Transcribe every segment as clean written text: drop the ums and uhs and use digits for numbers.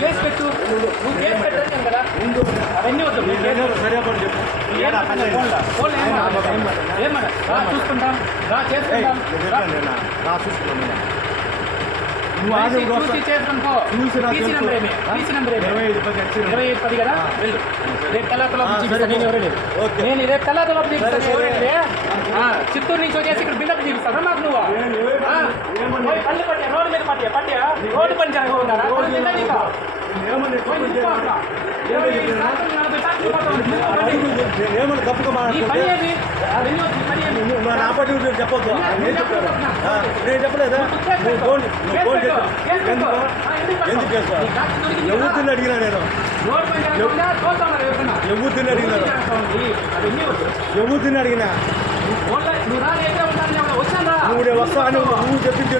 Case పెట్టు, నువ్వు case పెట్టాను కదా అవన్నీ వద్దు. ఏమన్నా చూసుకుంటాం, చేసుకుంటాం, చూసి చేసుకుంటా. టీసీ నెంబర్ ఏమి? టీసీ నెంబర్ ఏమి? 2510 కదా. వెళ్ళు, రేపు తెల్లతలోపు చూపిస్తాను. నేను ఎవరు లేదు, నేను రేపు తెల్లతలోపు చూపిస్తాను. ఎవరైతే చిత్తూరు నుంచి వచ్చేసి ఇక్కడ బిల్డప్ చూపిస్తాను మాకు. నువ్వు పళ్ళు పట్టే, రోడ్డు మీద పట్టే రోడ్డు పని జరగకున్నారా? ఏమన్నా తప్పుగా చెప్పొద్దు. నేను చెప్పలేదా? ఎందుకు చేస్తా? ఎవరిని అడిగినా నేను ఎవరిని అడిగినా నువ్వు వస్తాను. నువ్వు చెప్పింది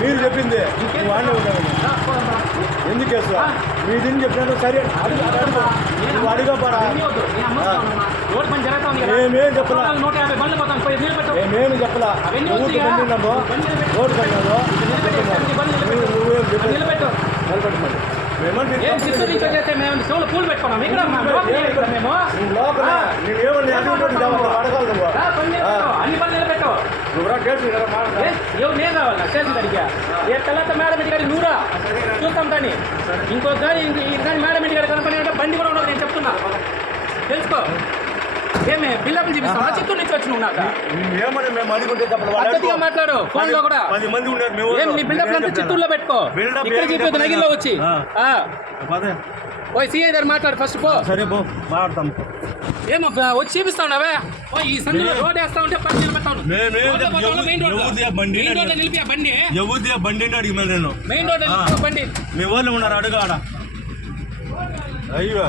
మీరు చెప్పింది నువ్వు వాడినే ఉంటావు. ఎందుకు చేస్తా? మీ దీన్ని చెప్పినట్టు సరే నువ్వు అడిగపరా. మేమేం చెప్పలా, మేమేం చెప్పలా. ఊరికి పండినాము, రోడ్డు పడినాము. నువ్వేం చెప్పి నిలబెట్టమని పూలు పెట్టుకున్నాం. ఇక్కడ మేము అన్ని పనులు నిలబెట్టావు. ఎవరు నేను కావాలా స్టేషన్ అడిగా? రేపు తెల్లత మేడం ఇంటి గారి నూరా చూస్తాం. కానీ ఇంకో గారి కానీ మేడం ఇంటి గారి కనుక బండి కూడా ఉండదు. నేను చెప్తున్నా, తెలుసుకో. ఏమే బిల్డప్ చూపిస్తావా? చిత్తూరు నుంచి వచ్చి నువ్వు నాకు పద్ధతిగా మాట్లాడు. ఫోన్ లో కూడా ఏం నీ బిల్డప్ అంతా చిత్తూరులో పెట్టుకో. ఇక్కడ చెప్పేది నగిరిలో వచ్చి పోయి సిఐ గారు మాట్లాడు ఫస్ట్. పో సరే పో మాట్లాడతాం. ఏమో వచ్చి చూపిస్తావున్నావే. ఈ సందులో రోడ్ వేస్తా ఉంటే పని నిలబెట్టాను. మెయిన్ రోడ్ నిలిపి బండి ఎవరిది బండి అడిగి నేను మెయిన్ రోడ్ బండి మీ వాళ్ళు ఉన్నారు అడుగు ఆడ. అయ్యో